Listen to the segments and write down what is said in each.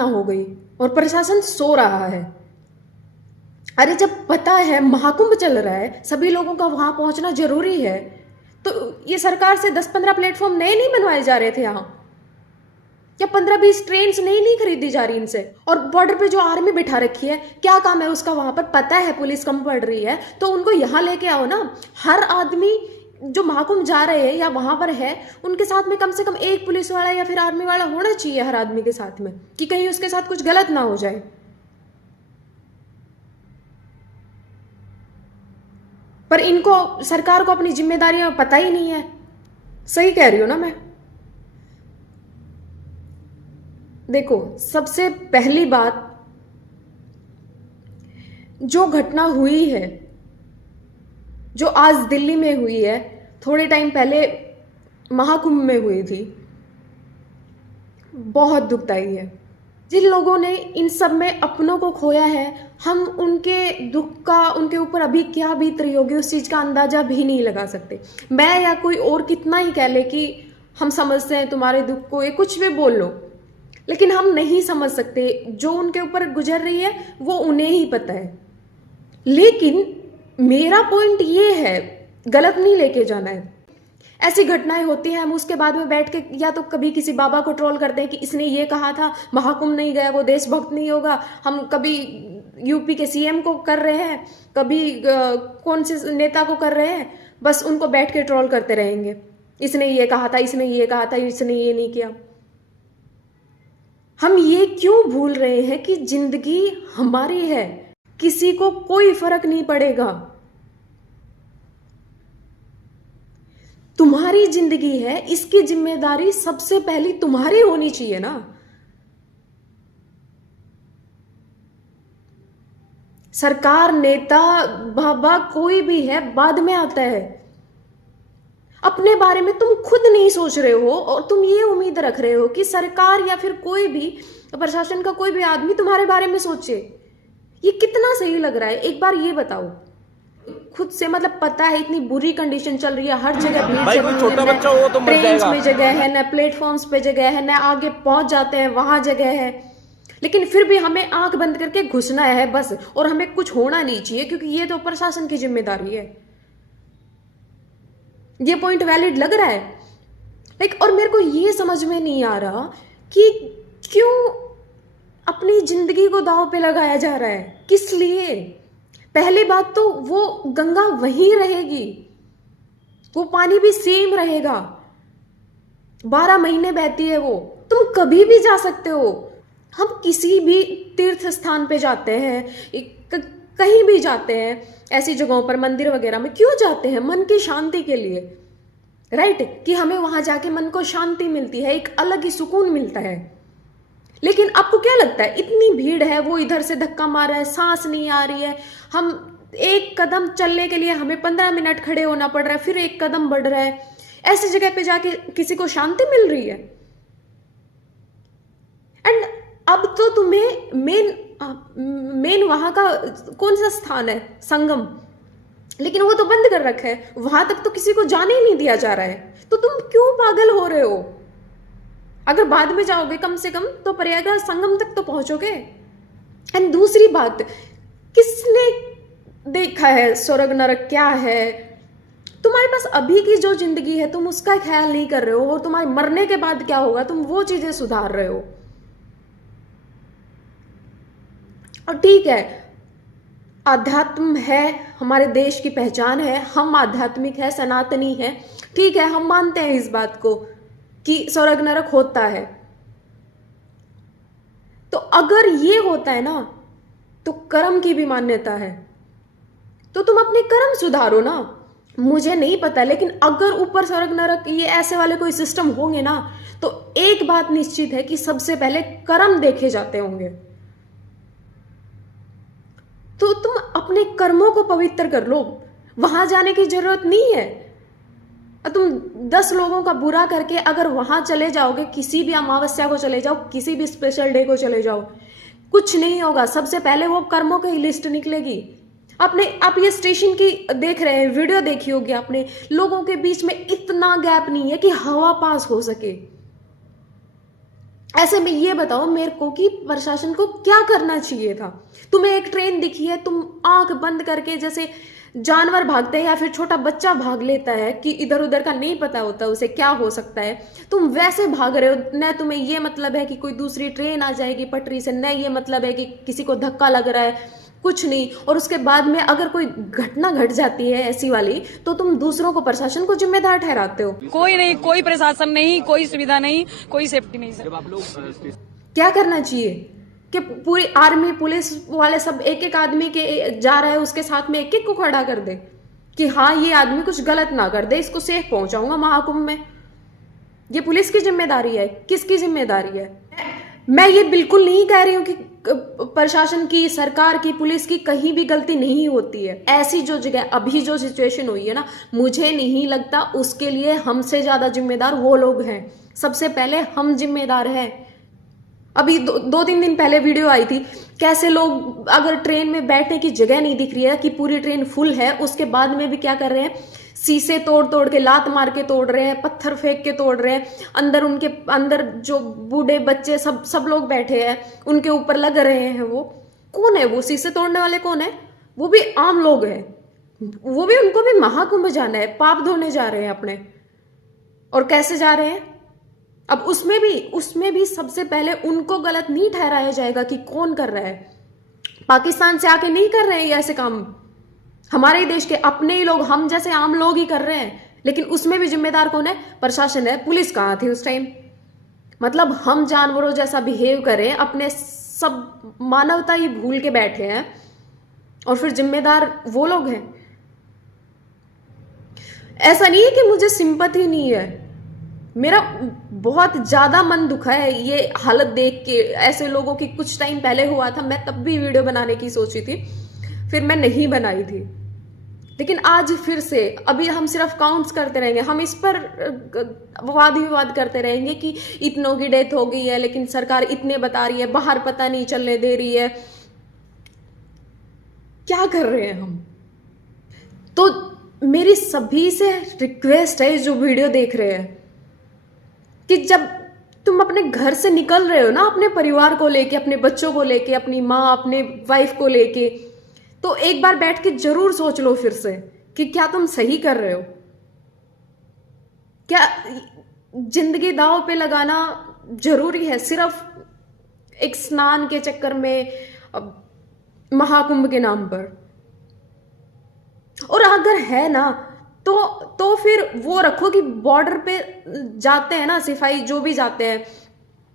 घटना हो गई और प्रशासन सो रहा है। अरे जब पता है महाकुंभ चल रहा है, सभी लोगों का वहां पहुंचना जरूरी है, तो ये सरकार से 10-15 प्लेटफॉर्म नए नहीं बनवाए जा रहे थे यहाँ, या 15-20 ट्रेन नहीं खरीदी जा रही इनसे? और बॉर्डर पे जो आर्मी बिठा रखी है, क्या काम है उसका वहां पर? पता है पुलिस कम पड़ रही है, तो उनको यहाँ लेके आओ ना। हर आदमी जो महाकुंभ जा रहे हैं या वहां पर है, उनके साथ में कम से कम एक पुलिस वाला या फिर आर्मी वाला होना चाहिए हर आदमी के साथ में, कि कहीं उसके साथ कुछ गलत ना हो जाए। पर इनको, सरकार को अपनी जिम्मेदारियां पता ही नहीं है। सही कह रही हूं ना मैं? देखो, सबसे पहली बात, जो घटना हुई है, जो आज दिल्ली में हुई है, थोड़े टाइम पहले महाकुंभ में हुई थी, बहुत दुखदाई है। जिन लोगों ने इन सब में अपनों को खोया है, हम उनके दुख का, उनके ऊपर अभी क्या बीत रही होगी उस चीज का अंदाजा भी नहीं लगा सकते। मैं या कोई और कितना ही कह ले कि हम समझते हैं तुम्हारे दुख को, ये कुछ भी बोल लो, लेकिन हम नहीं समझ सकते। जो उनके ऊपर गुजर रही है वो उन्हें ही पता है। लेकिन मेरा पॉइंट ये है, गलत नहीं लेके जाना है। ऐसी घटनाएं होती हैं, हम उसके बाद में बैठ के या तो कभी किसी बाबा को ट्रोल करते हैं कि इसने ये कहा था, महाकुंभ नहीं गया वो देशभक्त नहीं होगा। हम कभी यूपी के सीएम को कर रहे हैं, कभी कौन से नेता को कर रहे हैं, बस उनको बैठ के ट्रोल करते रहेंगे। इसने ये कहा था, इसने ये कहा था, इसने ये नहीं किया। हम ये क्यों भूल रहे हैं कि जिंदगी हमारी है, किसी को कोई फर्क नहीं पड़ेगा। तुम्हारी जिंदगी है, इसकी जिम्मेदारी सबसे पहली तुम्हारी होनी चाहिए ना। सरकार, नेता, बाबा, कोई भी है, बाद में आता है। अपने बारे में तुम खुद नहीं सोच रहे हो और तुम ये उम्मीद रख रहे हो कि सरकार या फिर कोई भी प्रशासन का कोई भी आदमी तुम्हारे बारे में सोचे। ये कितना सही लग रहा है? एक बार ये बताओ खुद से। मतलब पता है इतनी बुरी कंडीशन चल रही है, हर जगह भीड़ चल रही है, छोटा बच्चा हो तो ट्रेन में जगह है, न प्लेटफॉर्म्स पे जगह है, न आगे पहुंच जाते हैं वहां जगह है, लेकिन फिर भी हमें आंख बंद करके घुसना है बस। और हमें कुछ होना नहीं चाहिए, क्योंकि ये तो प्रशासन की जिम्मेदारी है। ये पॉइंट वैलिड लग रहा है लाइक। और मेरे को ये समझ में नहीं आ रहा कि क्यों अपनी जिंदगी को दांव पे लगाया जा रहा है, किस लिए? पहली बात तो वो गंगा वहीं रहेगी, वो पानी भी सेम रहेगा, 12 महीने बहती है वो, तुम कभी भी जा सकते हो। हम किसी भी तीर्थ स्थान पे जाते हैं, कहीं भी जाते हैं, ऐसी जगहों पर, मंदिर वगैरह में क्यों जाते हैं? मन की शांति के लिए, राइट? कि हमें वहां जाके मन को शांति मिलती है, एक अलग ही सुकून मिलता है। लेकिन आपको क्या लगता है, इतनी भीड़ है, वो इधर से धक्का मार रहा है, सांस नहीं आ रही है, हम एक कदम चलने के लिए हमें 15 मिनट खड़े होना पड़ रहा है, फिर एक कदम बढ़ रहा है, ऐसी जगह पे जाके किसी को शांति मिल रही है? एंड अब तो तुम्हें मेन वहां का कौन सा स्थान है, संगम, लेकिन वो तो बंद कर रखा है, वहां तक तो किसी को जाने ही नहीं दिया जा रहा है। तो तुम क्यों पागल हो रहे हो? अगर बाद में जाओगे कम से कम तो प्रयागराज संगम तक तो पहुंचोगे। एंड दूसरी बात, किसने देखा है स्वर्ग नरक क्या है? तुम्हारे पास अभी की जो जिंदगी है तुम उसका ख्याल नहीं कर रहे हो, और तुम्हारे मरने के बाद क्या होगा तुम वो चीजें सुधार रहे हो। और ठीक है, आध्यात्म है, हमारे देश की पहचान है, हम आध्यात्मिक है, सनातनी है, ठीक है, हम मानते हैं इस बात को कि स्वर्ग नरक होता है। तो अगर ये होता है ना, तो कर्म की भी मान्यता है, तो तुम अपने कर्म सुधारो ना। मुझे नहीं पता, लेकिन अगर ऊपर स्वर्ग नरक ये ऐसे वाले कोई सिस्टम होंगे ना, तो एक बात निश्चित है कि सबसे पहले कर्म देखे जाते होंगे। तो तुम अपने कर्मों को पवित्र कर लो, वहां जाने की जरूरत नहीं है। तुम 10 लोगों का बुरा करके अगर वहां चले जाओगे, किसी भी अमावस्या को चले जाओ, किसी भी स्पेशल डे को चले जाओ, कुछ नहीं होगा। सबसे पहले वो कर्मों की लिस्ट निकलेगी। आप ये स्टेशन की देख रहे हैं, वीडियो देखी होगी आपने, लोगों के बीच में इतना गैप नहीं है कि हवा पास हो सके। ऐसे में ये बताओ मेरे को कि प्रशासन को क्या करना चाहिए था। तुम्हें एक ट्रेन दिखी है, तुम आंख बंद करके जैसे जानवर भागते हैं या फिर छोटा बच्चा भाग लेता है कि इधर उधर का नहीं पता होता उसे क्या हो सकता है, तुम वैसे भाग रहे हो। न तुम्हें ये मतलब है कि कोई दूसरी ट्रेन आ जाएगी पटरी से, न ये मतलब है कि किसी को धक्का लग रहा है, कुछ नहीं। और उसके बाद में अगर कोई घटना घट जाती है ऐसी वाली, तो तुम दूसरों को, प्रशासन को जिम्मेदार ठहराते हो। कोई नहीं, कोई प्रशासन नहीं, कोई सुविधा नहीं, कोई सेफ्टी नहीं सर। क्या करना चाहिए कि पूरी आर्मी पुलिस वाले सब एक एक आदमी के जा रहा है उसके साथ में एक एक को खड़ा कर दे कि हाँ ये आदमी कुछ गलत ना कर दे, इसको सेफ पहुंचाऊंगा महाकुंभ में। ये पुलिस की जिम्मेदारी है, किसकी जिम्मेदारी है? मैं ये बिल्कुल नहीं कह रही हूं कि प्रशासन की, सरकार की, पुलिस की कहीं भी गलती नहीं होती है। ऐसी जो जगह अभी जो सिचुएशन हुई है ना, मुझे नहीं लगता उसके लिए हमसे ज्यादा जिम्मेदार वो लोग हैं। सबसे पहले हम जिम्मेदार हैं। अभी दो तीन दिन पहले वीडियो आई थी, कैसे लोग अगर ट्रेन में बैठने की जगह नहीं दिख रही है कि पूरी ट्रेन फुल है, उसके बाद में भी क्या कर रहे हैं, शीशे तोड़ तोड़ के, लात मार के तोड़ रहे हैं, पत्थर फेंक के तोड़ रहे हैं। अंदर उनके अंदर जो बूढ़े बच्चे सब लोग बैठे हैं, उनके ऊपर लग रहे हैं। वो कौन है? वो शीशे तोड़ने वाले कौन है? वो भी आम लोग हैं। वो भी, उनको भी महाकुंभ जाना है, पाप धोने जा रहे हैं अपने। और कैसे जा रहे हैं? अब उसमें भी सबसे पहले उनको गलत नहीं ठहराया जाएगा कि कौन कर रहा है। पाकिस्तान से आके नहीं कर रहे हैं ये ऐसे काम, हमारे ही देश के अपने ही लोग, हम जैसे आम लोग ही कर रहे हैं। लेकिन उसमें भी जिम्मेदार कौन है? प्रशासन है। पुलिस कहाँ थी उस टाइम? मतलब हम जानवरों जैसा बिहेव करें, अपने सब मानवता ही भूल के बैठे हैं, और फिर जिम्मेदार वो लोग हैं। ऐसा नहीं है कि मुझे सिंपैथी नहीं है, मेरा बहुत ज्यादा मन दुखा है ये हालत देख के ऐसे लोगों की। कुछ टाइम पहले हुआ था, मैं तब भी वीडियो बनाने की सोची थी, फिर मैं नहीं बनाई थी। लेकिन आज फिर से, अभी हम सिर्फ काउंट्स करते रहेंगे, हम इस पर वाद विवाद करते रहेंगे कि इतनों की डेथ हो गई है, लेकिन सरकार इतने बता रही है, बाहर पता नहीं चलने दे रही है। क्या कर रहे हैं हम? तो मेरी सभी से रिक्वेस्ट है जो वीडियो देख रहे हैं, कि जब तुम अपने घर से निकल रहे हो ना, अपने परिवार को लेके, अपने बच्चों को लेके, अपनी माँ, अपने वाइफ को लेके, तो एक बार बैठ के जरूर सोच लो फिर से कि क्या तुम सही कर रहे हो। क्या जिंदगी दांव पे लगाना जरूरी है सिर्फ एक स्नान के चक्कर में, महाकुंभ के नाम पर? और अगर है ना, तो फिर वो रखो कि बॉर्डर पे जाते हैं ना सिपाही, जो भी जाते हैं,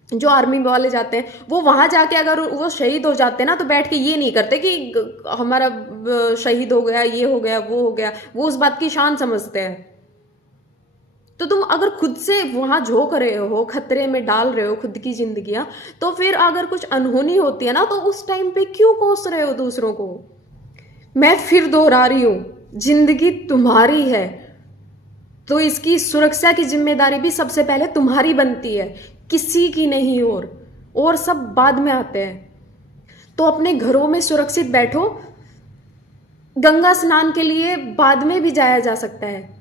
जो आर्मी वाले जाते हैं, वो वहां जाके अगर वो शहीद हो जाते हैं ना, तो बैठ के ये नहीं करते कि हमारा शहीद हो गया, ये हो गया, वो हो गया। वो उस बात की शान समझते हैं। तो तुम अगर खुद से वहां झोंक रहे हो, खतरे में डाल रहे हो खुद की जिंदगियां, तो फिर अगर कुछ अनहोनी होती है ना, तो उस टाइम पे क्यों कोस रहे हो दूसरों को? मैं फिर दोहरा रही हूं, जिंदगी तुम्हारी है, तो इसकी सुरक्षा की जिम्मेदारी भी सबसे पहले तुम्हारी बनती है, किसी की नहीं। और सब बाद में आते हैं। तो अपने घरों में सुरक्षित बैठो। गंगा स्नान के लिए बाद में भी जाया जा सकता है,